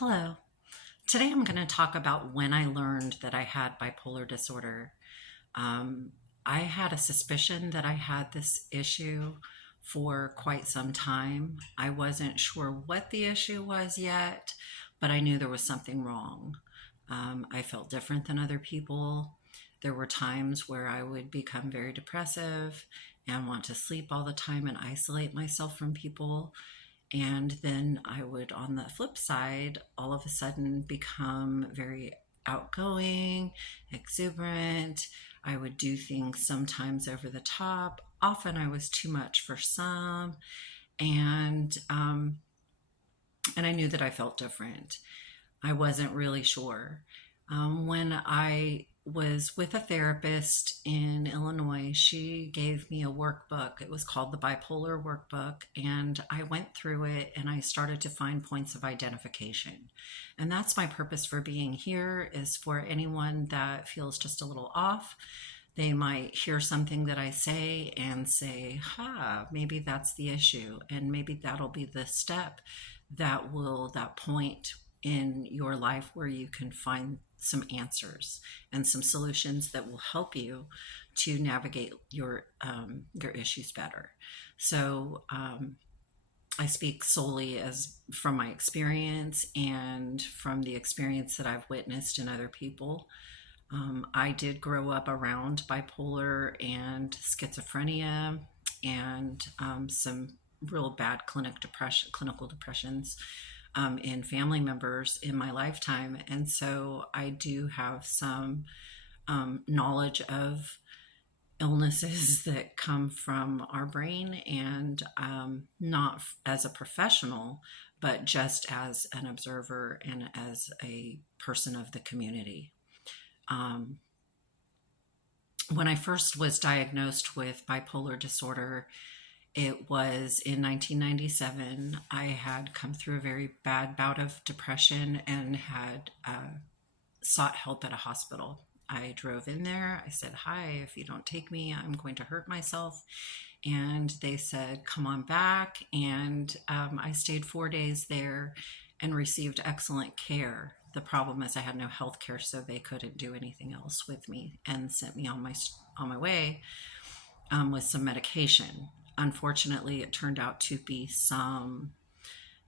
Hello. Today I'm going to talk about when I learned that I had bipolar disorder. Um, I had a suspicion that I had this issue for quite some time. I wasn't sure what the issue was yet, but I knew there was something wrong. I felt different than other people. There were times where I would become very depressive and want to sleep all the time and isolate myself from people. And then I would, on the flip side, all of a sudden become very outgoing, exuberant. I would do things sometimes over the top. Often I was too much for some, and and I knew that I felt different. I wasn't really sure. When I was with a therapist in Illinois, she gave me a workbook. It was called the Bipolar Workbook, and I went through it and I started to find points of identification. And that's my purpose for being here, is for anyone that feels just a little off. They might hear something that I say and say, maybe that's the issue. And maybe that'll be the step that point in your life where you can find some answers and some solutions that will help you to navigate your issues better. So I speak solely as from my experience and from the experience that I've witnessed in other people. I did grow up around bipolar and schizophrenia and some real bad clinical depressions in family members in my lifetime. And so I do have some knowledge of illnesses that come from our brain, and not as a professional, but just as an observer and as a person of the community. Um, when I first was diagnosed with bipolar disorder, it was in 1997. I had come through a very bad bout of depression and had sought help at a hospital. I drove in there. I said, "Hi, if you don't take me, I'm going to hurt myself." And they said, "Come on back." And I stayed 4 days there and received excellent care. The problem is I had no health care, so they couldn't do anything else with me and sent me on my way with some medication. Unfortunately, it turned out to be some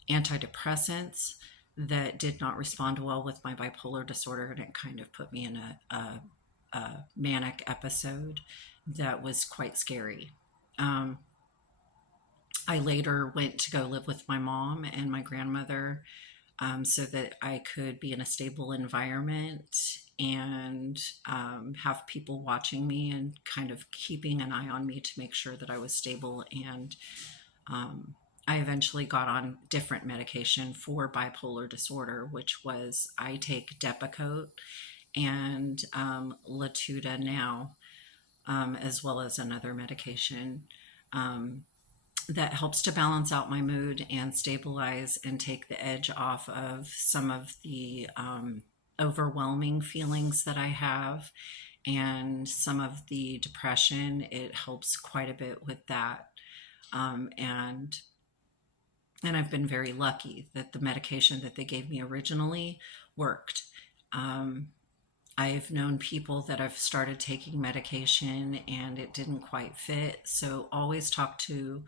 antidepressants that did not respond well with my bipolar disorder, and it kind of put me in a manic episode that was quite scary. Um, I later went to go live with my mom and my grandmother, so that I could be in a stable environment and have people watching me and kind of keeping an eye on me to make sure that I was stable. And I eventually got on different medication for bipolar disorder, which was I take Depakote and Latuda now, as well as another medication. Um, that helps to balance out my mood and stabilize and take the edge off of some of the overwhelming feelings that I have and some of the depression. It helps quite a bit with that. Um, and and I've been very lucky that the medication that they gave me originally worked. Um, I've known people that have started taking medication and it didn't quite fit. So always talk to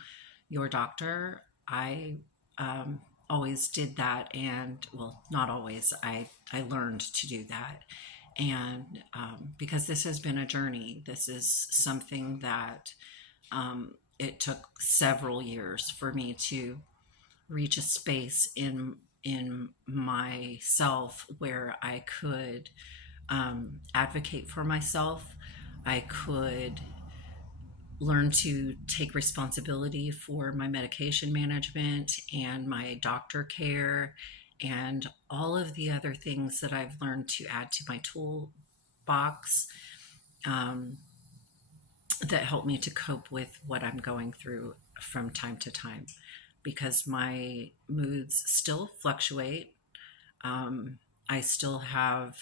your doctor. I always did that, and well, not always. I learned to do that, and because this has been a journey, this is something that it took several years for me to reach a space in myself where I could advocate for myself. I could learn to take responsibility for my medication management and my doctor care and all of the other things that I've learned to add to my toolbox, um, that help me to cope with what I'm going through from time to time, because my moods still fluctuate. I still have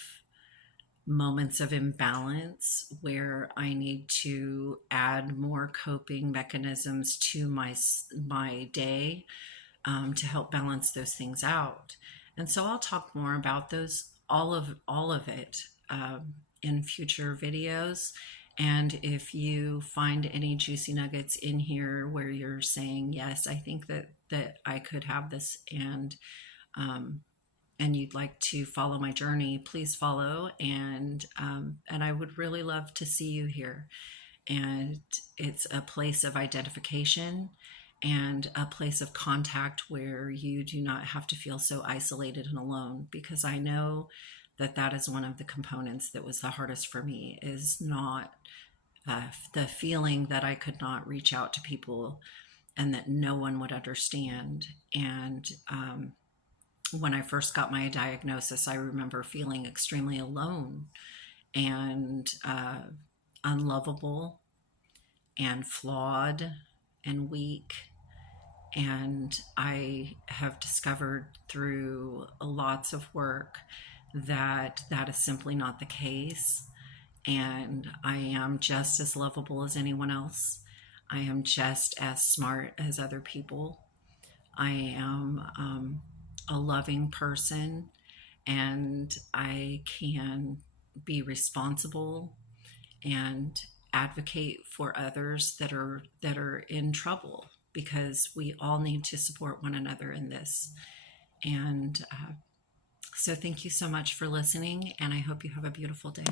moments of imbalance where I need to add more coping mechanisms to my day, to help balance those things out. And so I'll talk more about those, all of it, in future videos. And if you find any juicy nuggets in here where you're saying, yes, I think that I could have this, um, and you'd like to follow my journey, please follow. And I would really love to see you here. And it's a place of identification and a place of contact where you do not have to feel so isolated and alone, because I know that that is one of the components that was the hardest for me, is not the feeling that I could not reach out to people and that no one would understand. And when I first got my diagnosis, I remember feeling extremely alone and unlovable and flawed and weak. And I have discovered through lots of work that that is simply not the case. And I am just as lovable as anyone else. I am just as smart as other people. I am a loving person, and I can be responsible and advocate for others that are in trouble, because we all need to support one another in this. And so thank you so much for listening, and I hope you have a beautiful day.